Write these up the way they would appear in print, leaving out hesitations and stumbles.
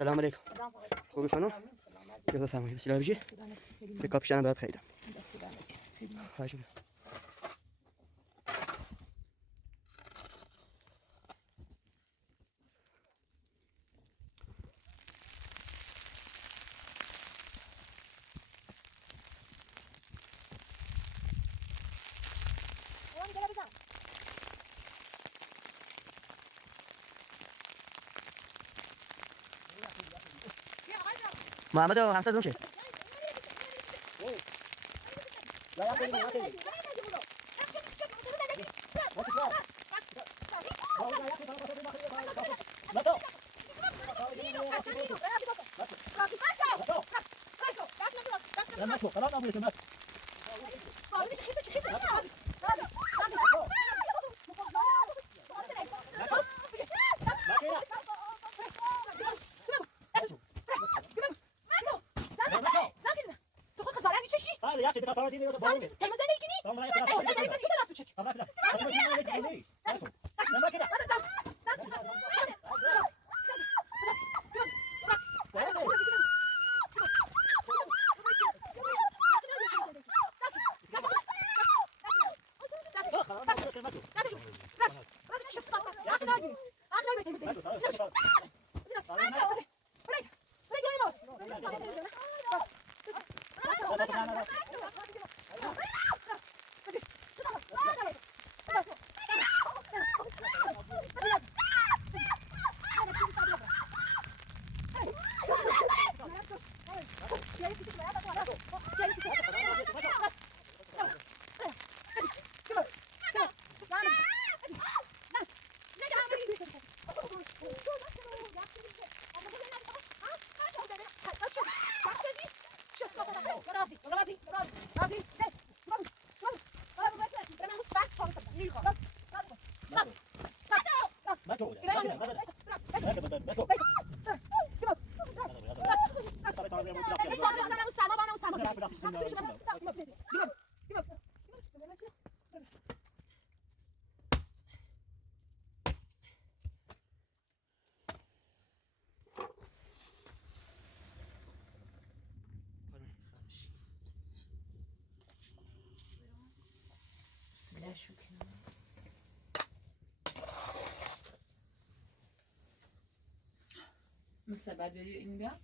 سلام علیکم. خوبی خانم؟ یه بفرمایید. سلام بجی. به کاپشن برات خریدم. خواهش می‌کنم. محمد و همسرتون چه؟ مثل بعد بری این بیا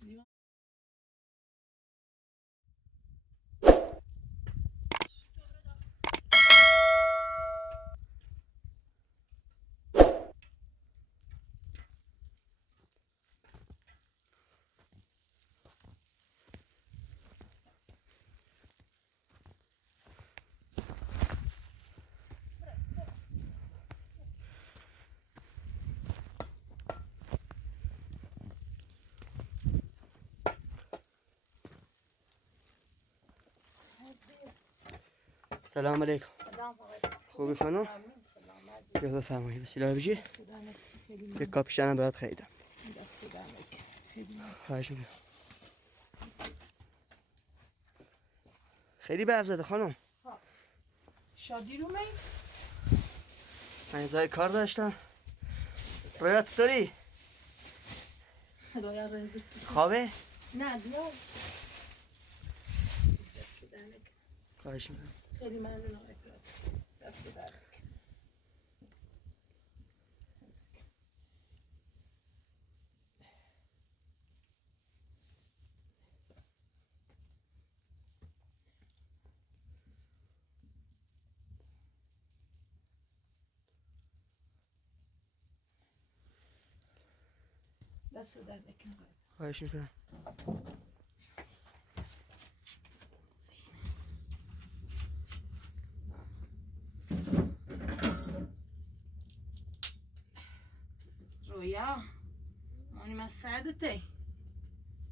سلام علیکم. خوبی خانم؟ یه بفرمایید. سلام بجی. به کاپشن برات خریدم. خواهش می‌کنم. خیلی برف زده خانم. شادی رو می من جای کار داشتم. رویا چطوری؟ رویا رزق خوابه؟ نه بیا دست درک خواهش می‌کنم. خیلی ممنون آقای دست درک دست درک خواهش می‌کنم. رویا مانی من سعدته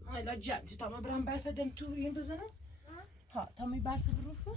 ما الا جمعی تا ما برم برف دم تو این بزنم ها تا می برف بروفو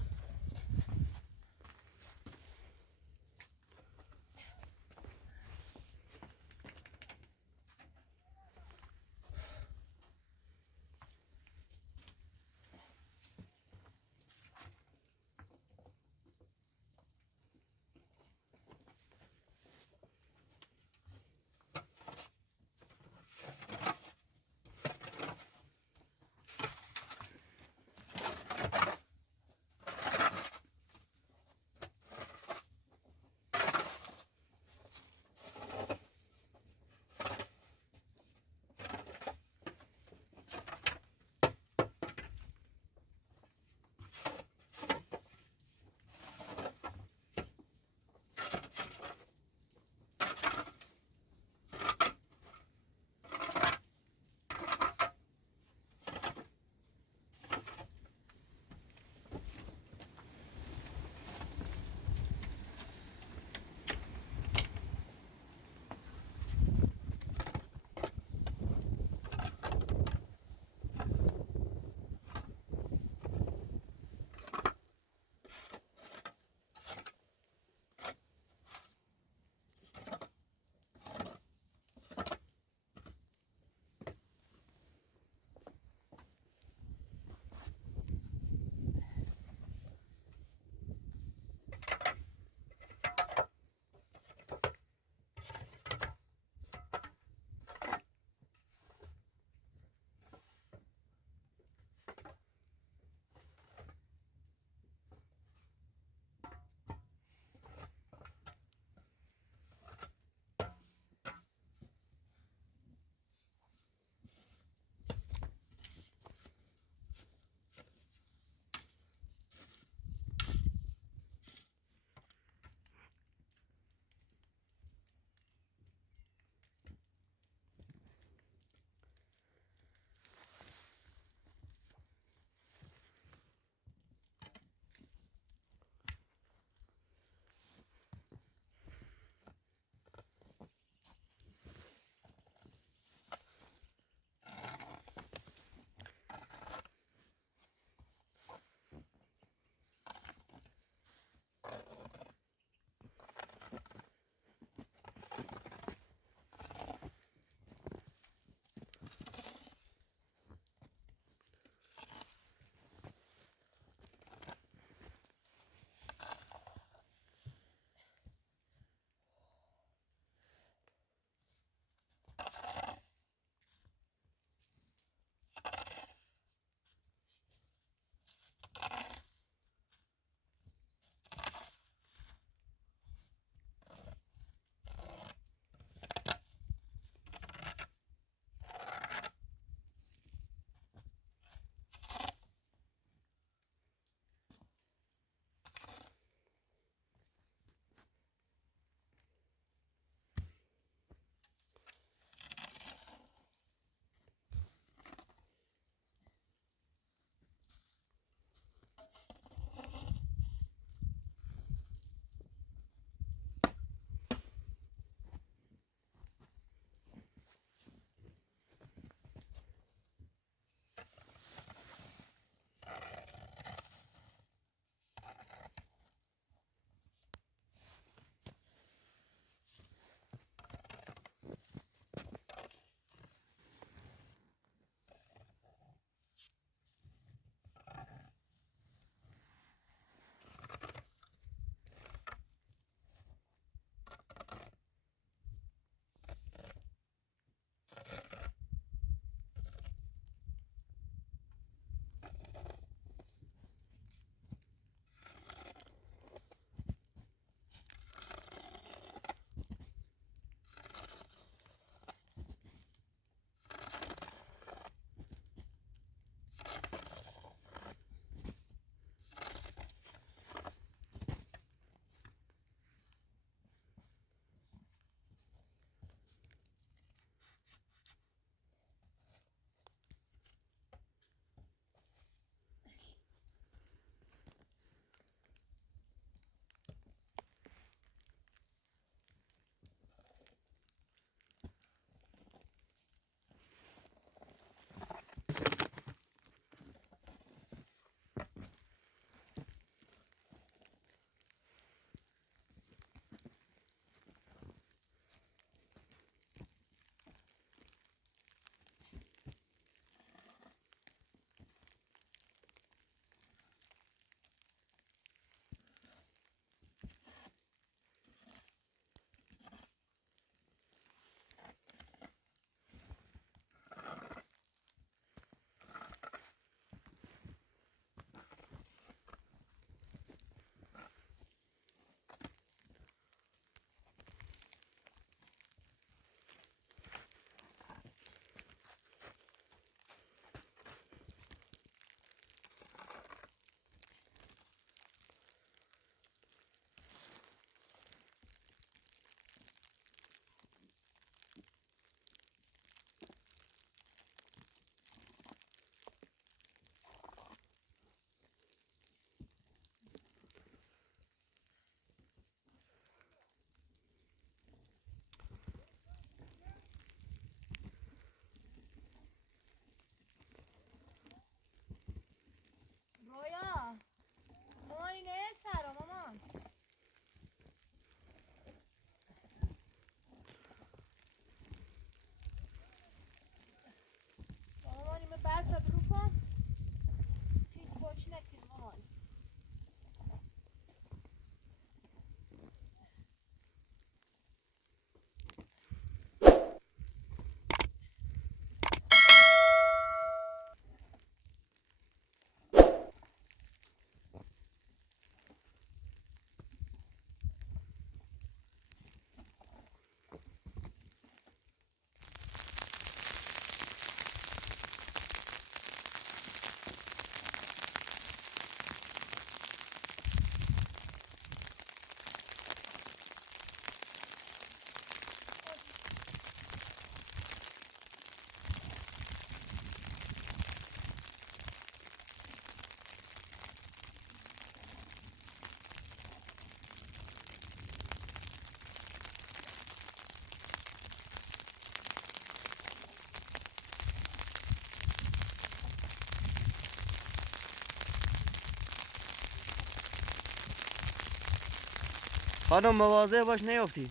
خانم مواظب باش نیفتی.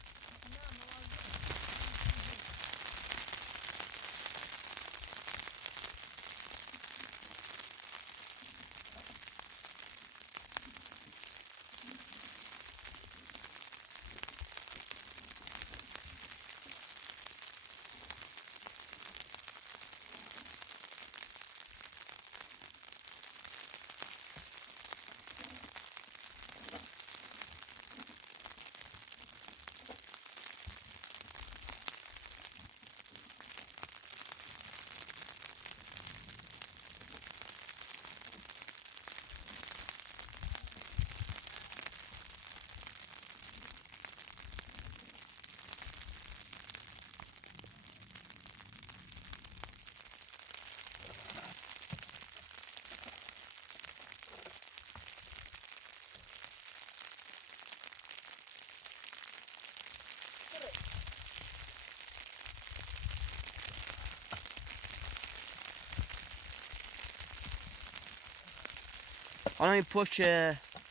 حالا این پشت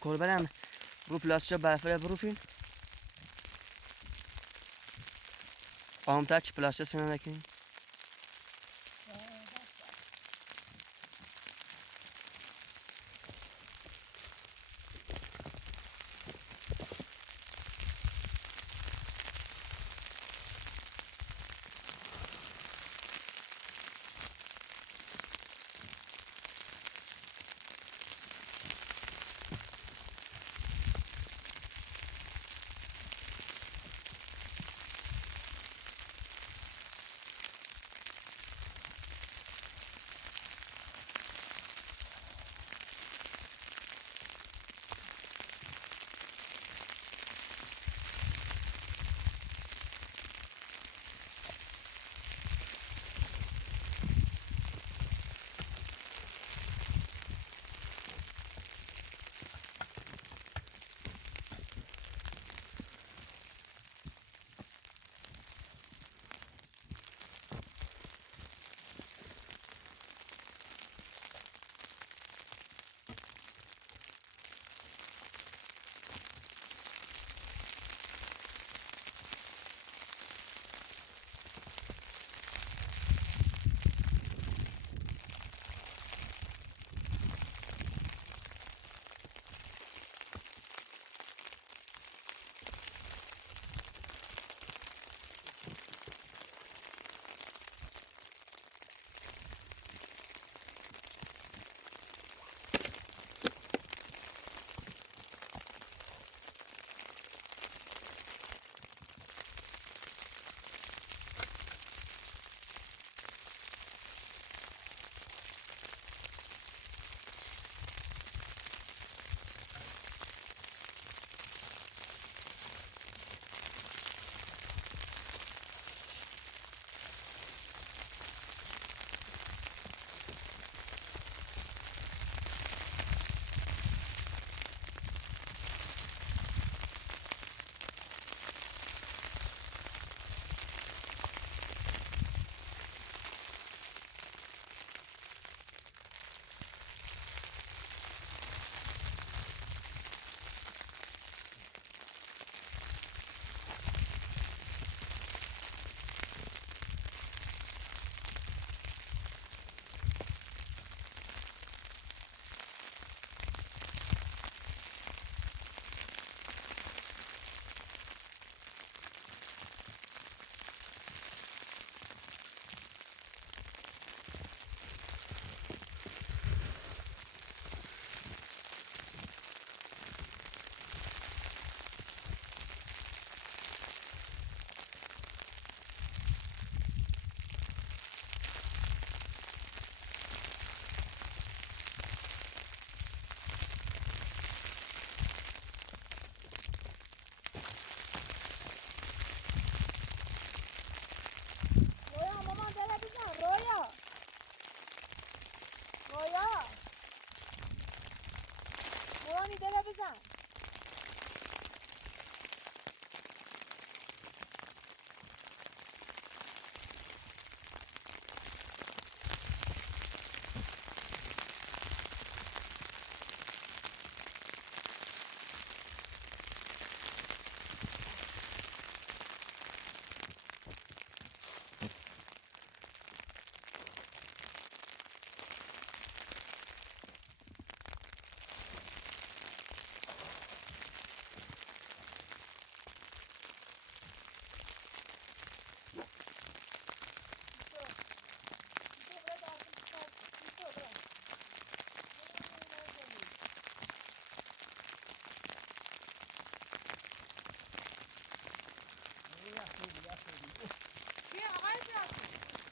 کلبرم رو پلاستیک برفره بروفین. آمتر چی پلاستیک سنه نکنین.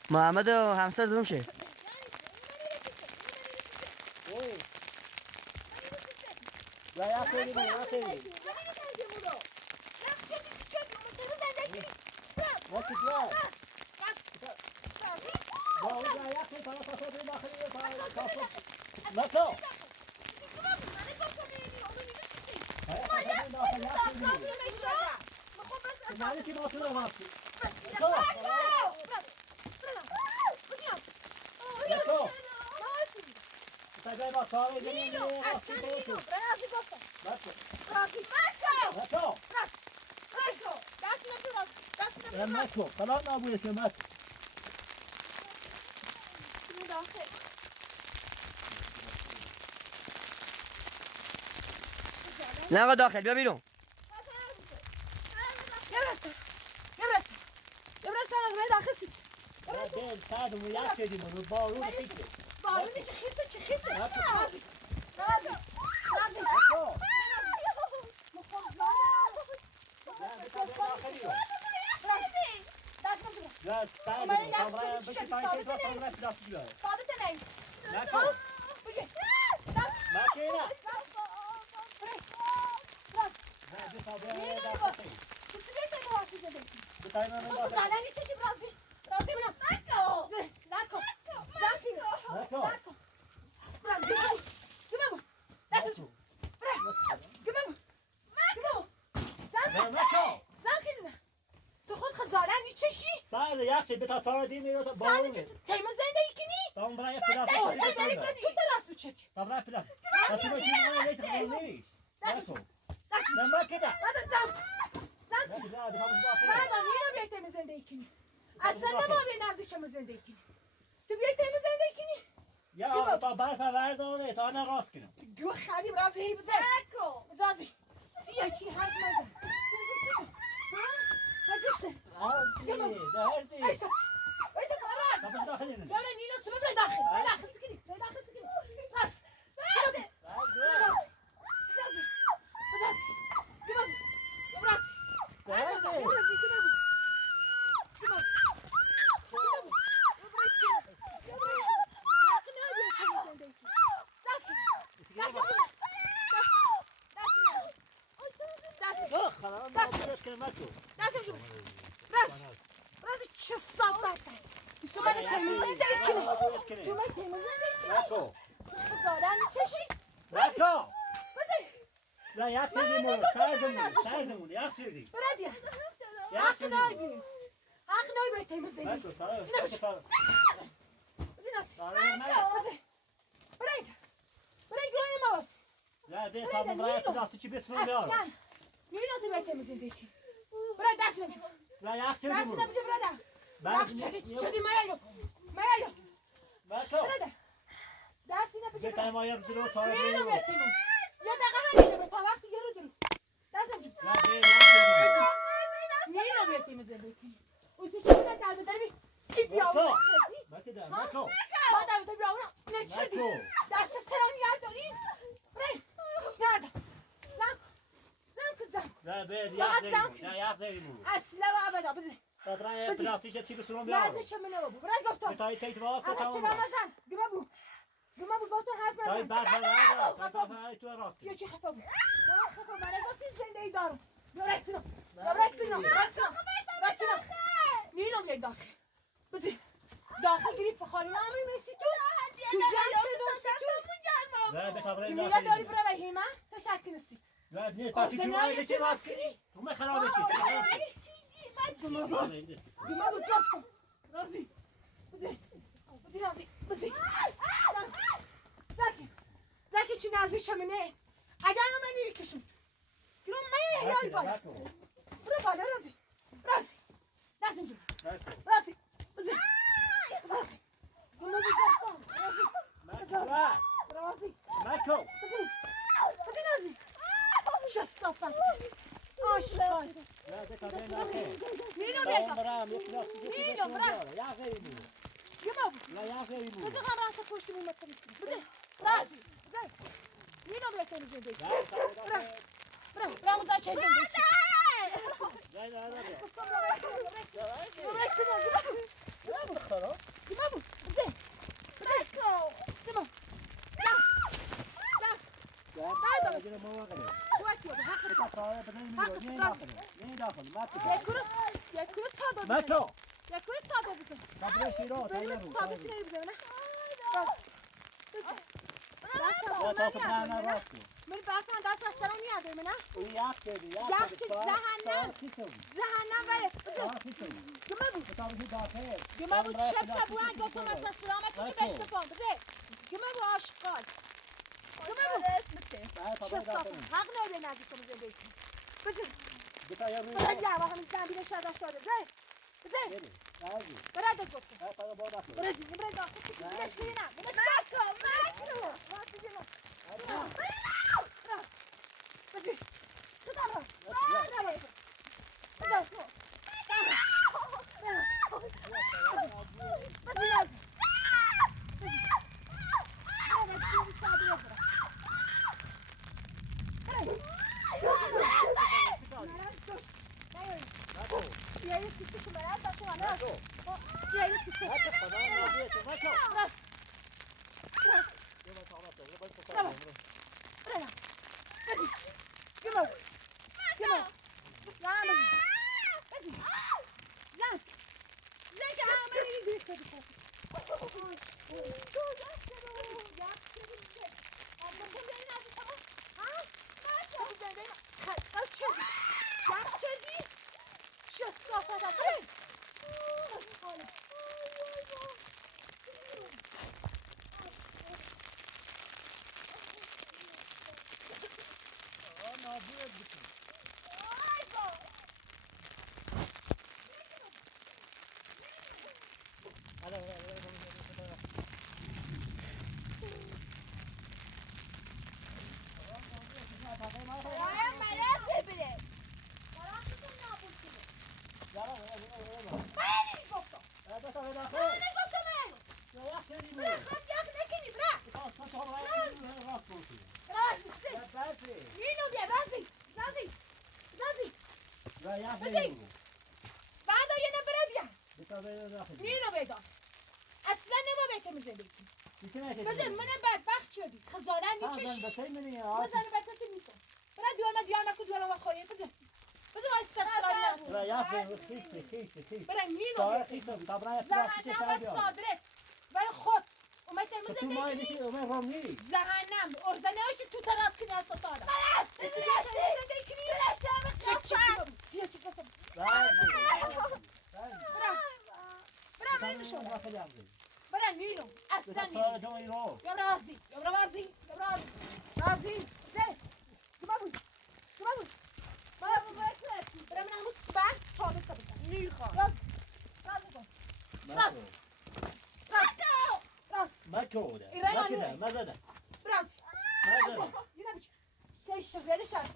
محمد و همسر دوم شه لا يا أخي ما تبي ما تجوا لا يا أخي ترى تصدق ما خليه لا تو معلش ما تروح نفسي تجای با کاری زنی ماتو خلاص نبوده که مات نه آقا داخل بیا بیرون دل ساعد و یک شدیم و بارون خیسه چه خیسه لا ساعد و کامرای بچه پایین تو کامرای دستش بیاره نکن ماکینا ساعد یک شد بتا تار دیم میره تو بارونه تام برای پلاس تام برای پلاس تام برای پلاس لیش خونیش نکن نما کدا اصلا نباید نزدیکم زندگی کنی تو بیای تیم زندگی کنی یا تا برف ورداره تا نه راست کنم گو خریم رازی هی بزن زازی چیه چی حرف نزن دهردی ایسا براز تابش داخلی نه ببره نیلو تو ببره داخل سکنی راست لا یک شدیم سردمون یک شدیم حق نایی تیم زندگی برای گروه ماست لا ده تا برای دستی چی بسرون بیار نیلو تو بیتیم زندگی برای دست نمیشه لا یک دست شدیم نمیشه برای چدی مایلو برای دستی نمیشه ده ما یه درو تا نیلو بیتیم یه دقیقه همینه تا وقتی یه رو درو دست نمیشه لا ده یک شدیم نیلو بیتیم زندگی اوزی چی بنا در بدرمی کی بیاورد مکده مکو ما در بدرمی بیاورد نه چدی دست سرانی یاد داری برای نرد زن لا بیر یک زیریم اصلا و ابدا بزن تا برای پلاستیک چی بسرون بیار لازم شمنه بابو برای گفتم تای تای واسه آقا چرا تمام مزن گما بو گفتم حرف تای مزن برف ورده تای برف تو راست یا چی خفا بود خفا برای گفتی زندگی دارم رسیدم نیلو بیای داخل بزن داخل گریپ بخاری نامی میسی تو جمع چه دوستی تو لا بخبرين میلا داری برای هیما تشکر نسید لا دنيا تاكي تو ليش راسك تو ما خرابش گما بود گفتم رازی بزن رازی زکی چی نازی شمنه اگر من نیری کشم گرون من هیای بالا برو بالا رازی دست اینجا رازی بزن گما بود گفتم رازی ماكو بزن رازی چه صافت عاشقان لا ده كمان ناسي نیلو بیاد برام يخلص نیلو برام يا غيري گما بود لا يا غيري بزن هم راستا پشتی مومت تمیسکنی بزن رازی بزن نیلو بیاد تمیزه دیگه برام دا چه زندگی لا لا لا برام نه داخل مکو یک کرو تا دو مکو یک کرو تا دو بزن قبل شیرا تا ببین رو ثابت نمیزنه نه باز یا تا سبحان راست من برفان دست از سرم میاد من نه او یک کردی یک چه جهنم جهنم بره گمه بود گمه بود چپ تا بوان گفتم مثلا سلامتی که بهش نفهم بزه گمه بود آشقال گمه بود چه صافه حق نبیه نزدیک کنم زنده ایکی بزه برد یا واقعا میزن بیره شده شده بزه برد گفتم برد آخه چی بودش کنی نه بودش راست بزه خدا راست بزن من بدبخت شدی خزانه میکشی بزن بچه که نیستم برای دیانه کد ورا خواهی بزن وای استفرالی خیستی برای نیلو زهنم صادرت برای خود اومد ترمز زندگی زهنم ارزنه هاشی تو تراس کنی از سطادا برای من میشون برای نیلو اصلا نیلو یا رازی زه گما بود برای من همون برد ثابت تا بزن نیل خواه راست مکو ده مزده براز یه نمیشه سه شغله شد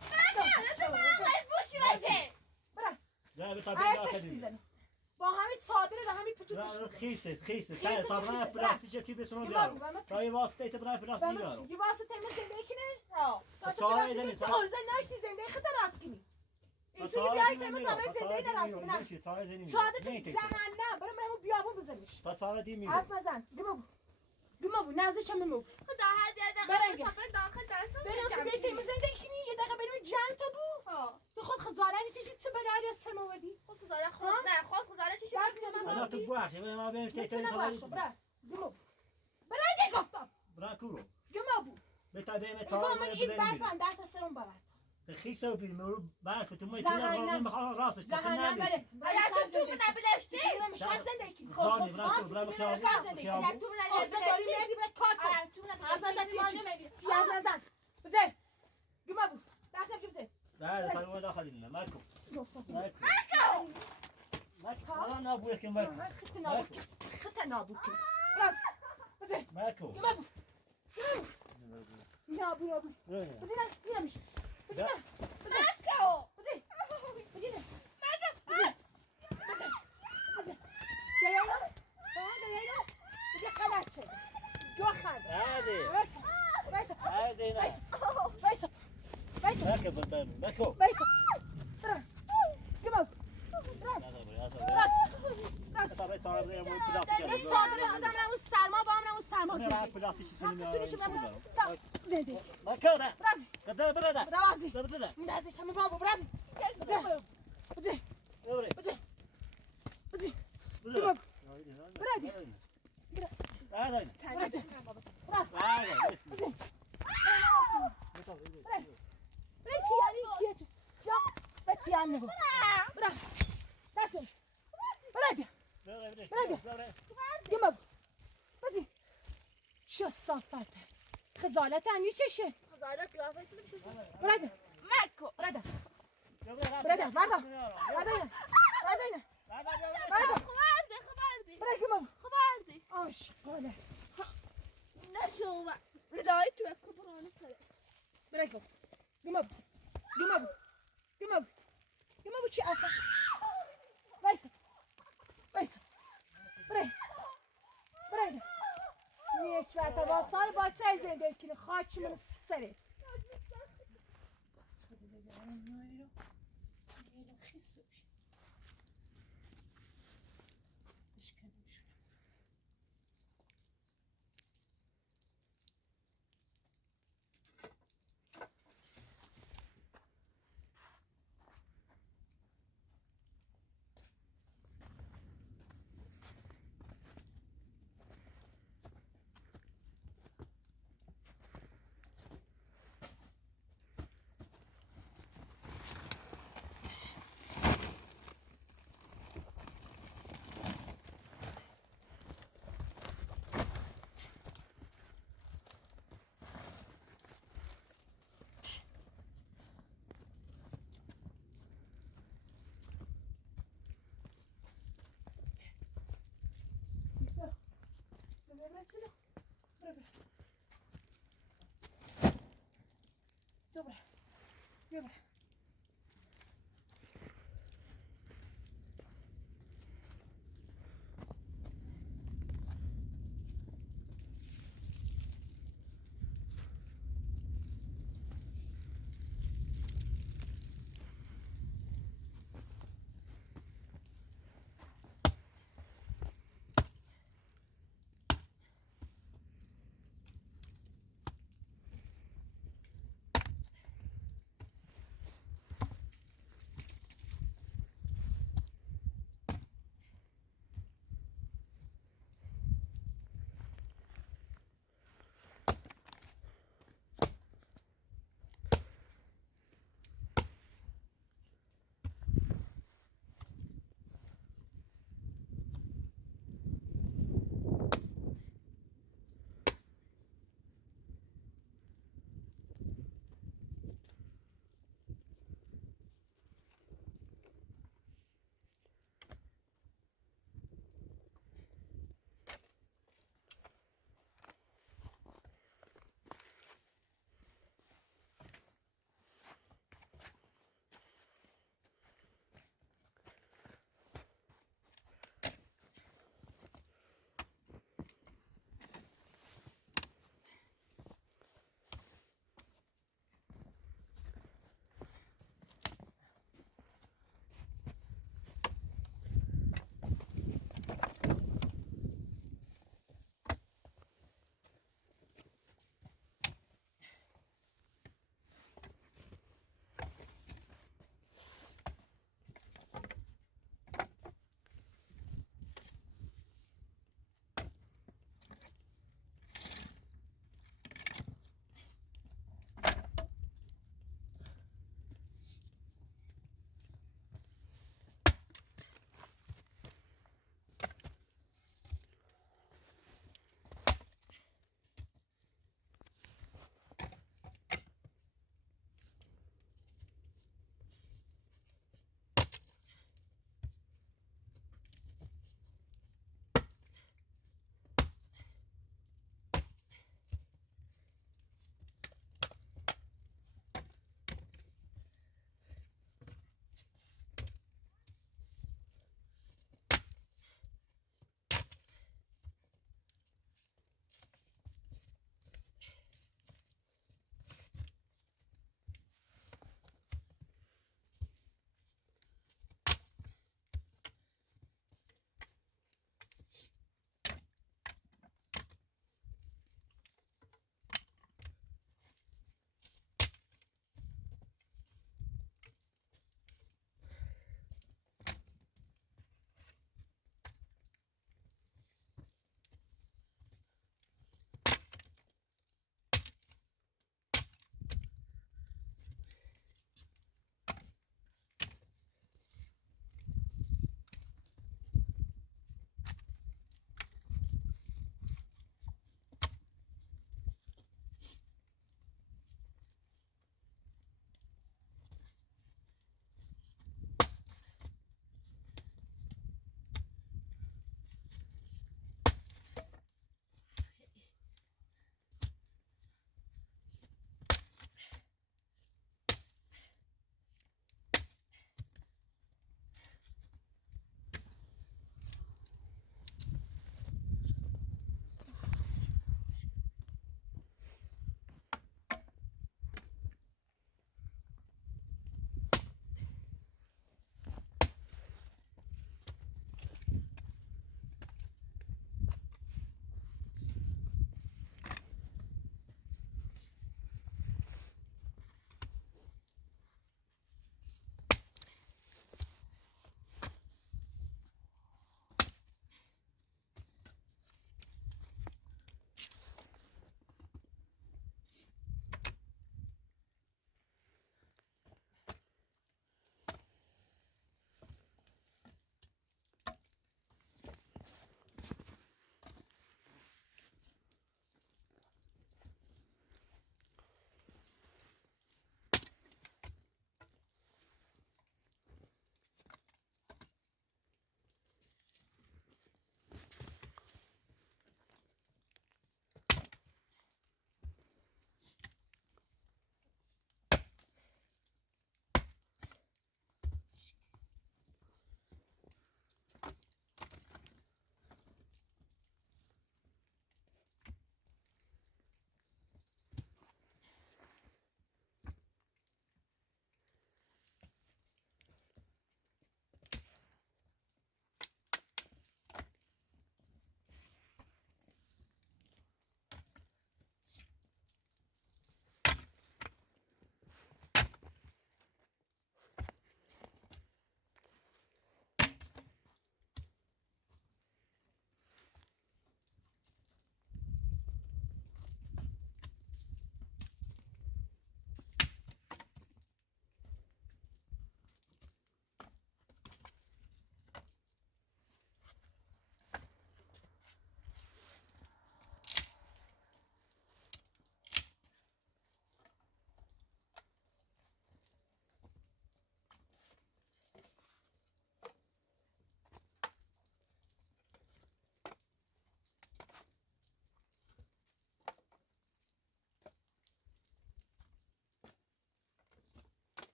با همین صادره و همین پتوتش خیسته سر طبعا پلاستیک چی بسونم بیارم رای واسطه ایت برای پلاستیک بیارم یه واسه تیمه زنده کنه تا تو زنده تو ارزه نشتی زنده خدا راست کنی این سری بیایی تیمه تامه زنده نراست کنم چاده تو جهنم برای من بیابون بزنش تا چاره دی میره حرف مزن گمه بود نزدش هم نمو خدا هدیه برنگه داخل درسم بریم تو بیایی تیمه زنده کنی یه دقیقه بریم جن تا بو تو خود خزاره نیچشی چه بلالی از سرم آوردی خود خزاره خود نه خود خزاره چی انا تو بواخه ما بين كيتين برا برنگه گفتم برا كورو گمه بود بتا بهم من تا این برفن دست از سرم ببر خيسه وبالمرو بعرف تو ما يتنا بخا راسك زهنم بره اگر تو من بلشتی شهر زندگی خاني برا اگر تو من داری میادی برای کار کن تو من حرف نزن چی حرف نزن بزن گمه بود دستم چی بزن لا خلونا داخلين ماكو ماكو انا ابوك ماكو خط نابوكي راس بزن ماكو گمه بود نابو بزن نمیش بزن ماکو بزن دیالو دیگه غلط شد جو خرد عادي وایسا عادي وایسا ماكو بالطيب ماكو وایسا ترى گمه راس طبعا صار زي مو بلاستيك این صادره آدم نمون سرما با هم نمون سرما انا بلاستيك سينما زنده ماكو ده برازي قدر برا برازي ده برازي شمو بابو برازي خیال نگو برا دستم برا بیا برا گمه بزی چه صافته خجالت هم میچشه خجالت قیافه برا مکو برا برا خبردی برا گمه خبردی آشقاله نشو ولای تو کبران سر برا گمه چی اصلا وایسا برا نیک وقت واسال با چه زنده کنه خاک من سره Dobra.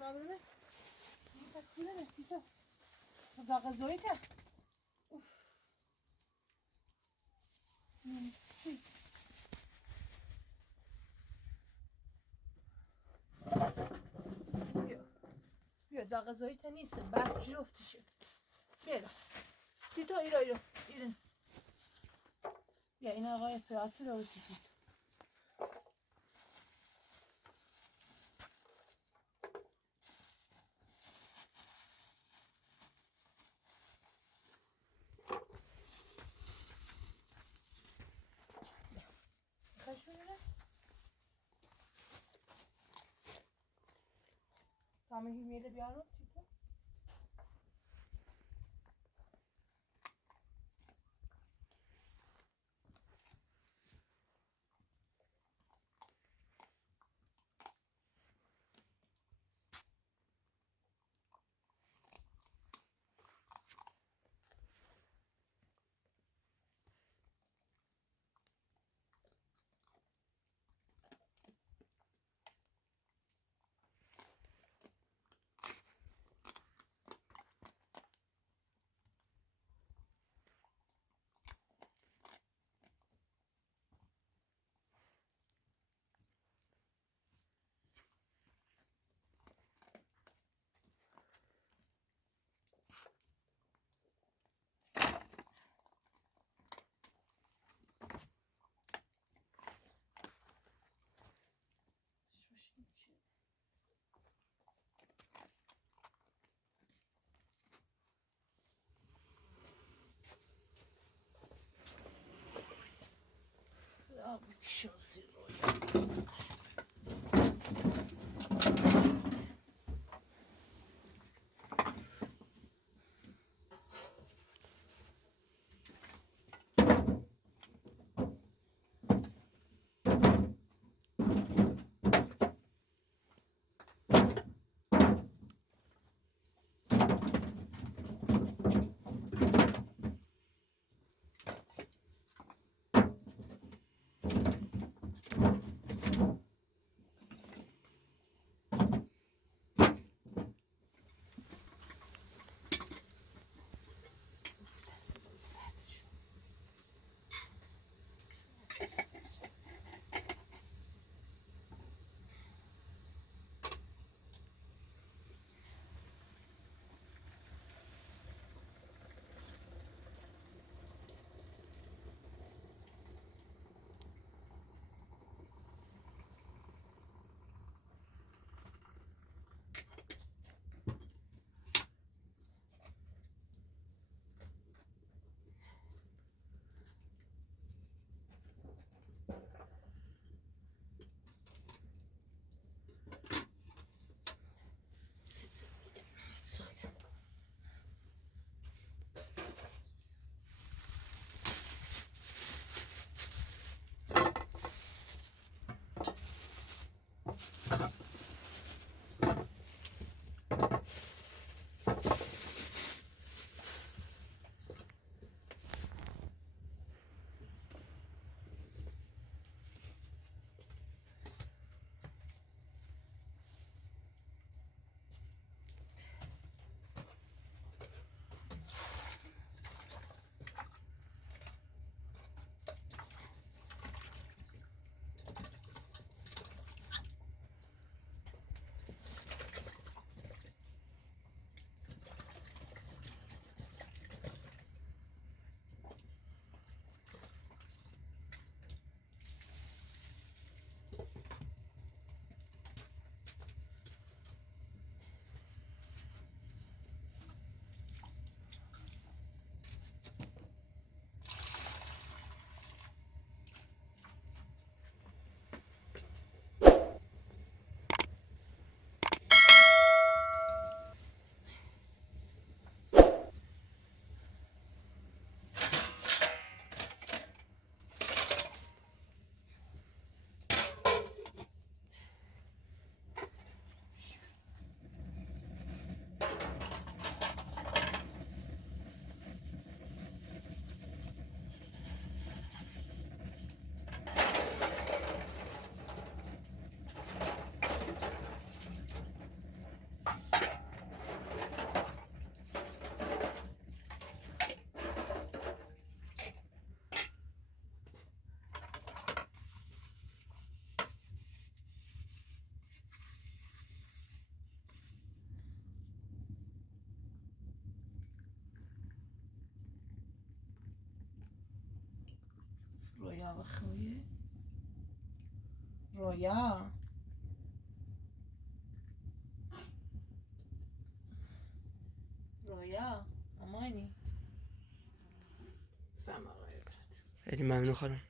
Dobra, nie tak chwilę, nie to. Zagazujcie. Si. بیا زاغزایی نیست برف جفتشه بیا دیتو ایرو بیا این آقای پیاتی رو بسید خشونه Tamam, yemeğe bir ara çıktı. Abi şansı رویا بخویه رویا رویا مامانی فهم آقای برد خیلی ممنون خانم.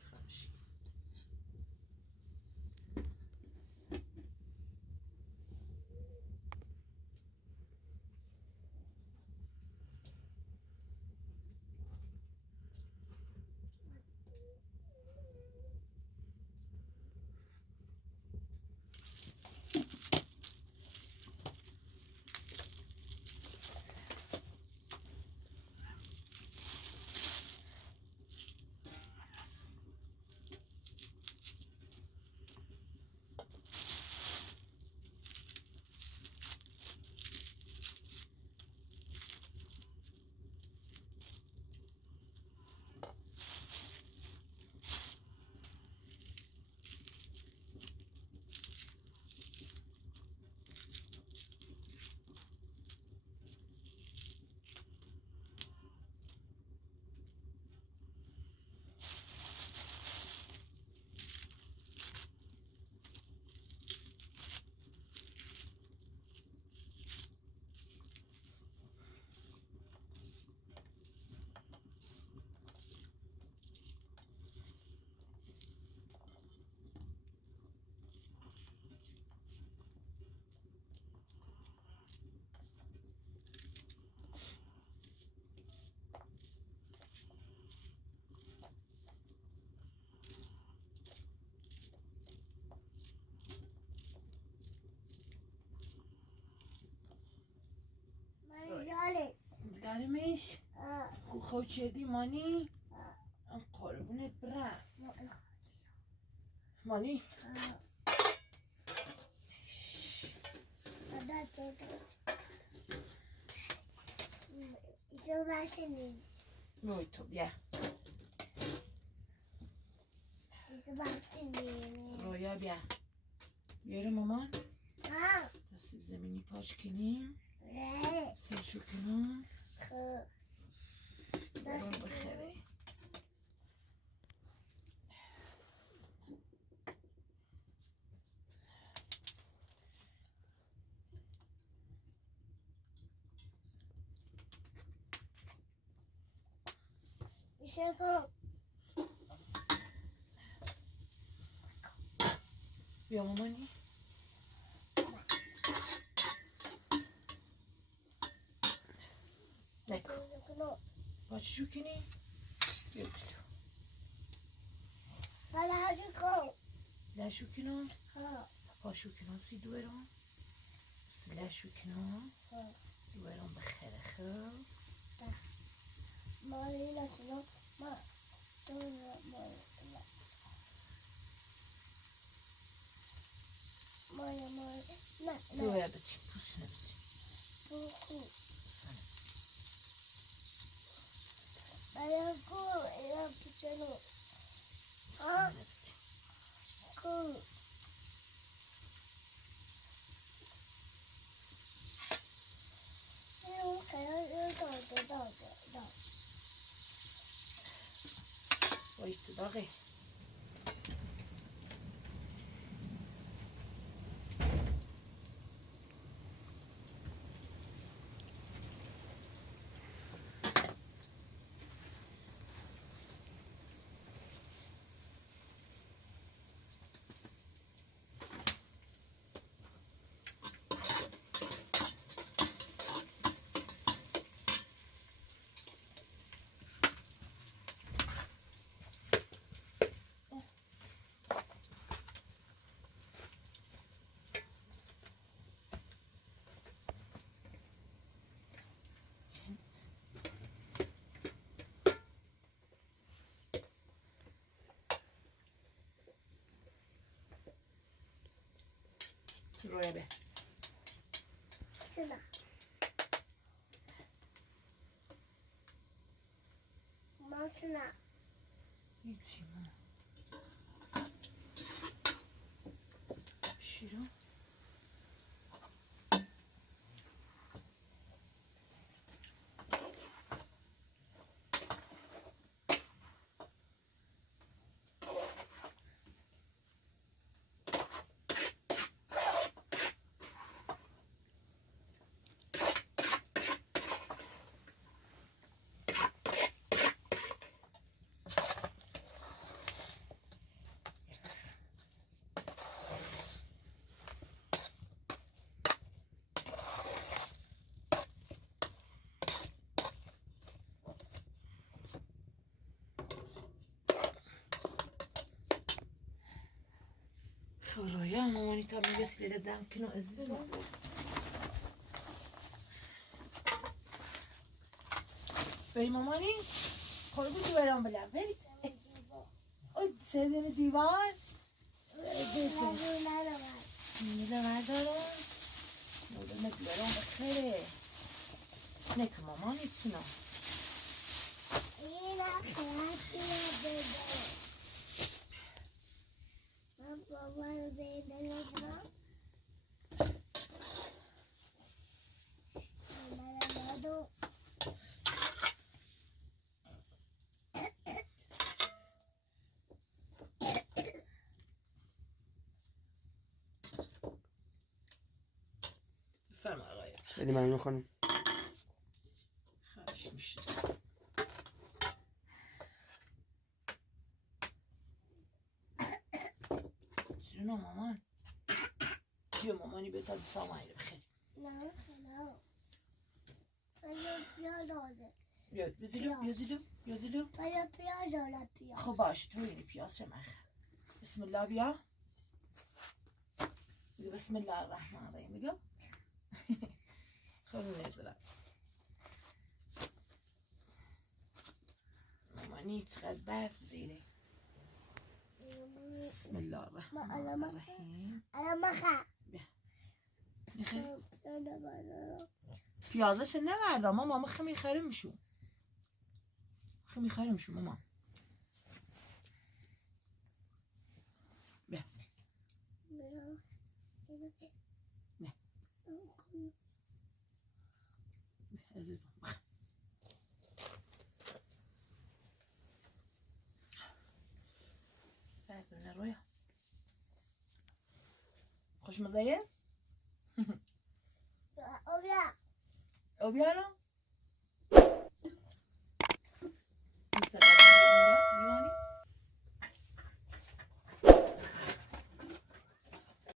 دارمش خوب چدی مانی قربونت برم مانی وای تو بیا رویا بیا بیاره مامان سیب زمینی پاش کنیم سرشو کنم برون بخیره بیا مامانی نکن با چی شو کنی؟ بیا بلو لشو کنم پاشو کنم سی دویرم لشو کنم دویرم بخیره خوب دویر بتیم پوسونه بتیم پوسونه بتیم پوسونه بتیم وایست داغه رویا به هیچی ما شیرو رویا مامانی تا میگه سلیت زم کنو عزیزم بری مامانی خورگو تو برام بلم بری اوی سیدن دیوار میده مردارم موده نگلارم بخیره نکه مامانی تینا بفرما آقای خیلی ممنون خانم. خواهش میشه جونو مامان بیا مامانی بهت از سامایه بخیر نه بیا داده بیا زیلو بیا داده خب باش تو اینی پیاز شمخ بسم الله بیا بگو بسم الله الرحمن الرحیم بگو خب نیز بلد مامانی چقدر برد زیره بسم الله الرحمن الرحیم میخوای پیازش نوردم ماما خیلی میخریم میشون ماما بیا نه عزیزم سردونه رویا خوش مزایه؟ او بیارم؟ این سردونه اینجا میمانی؟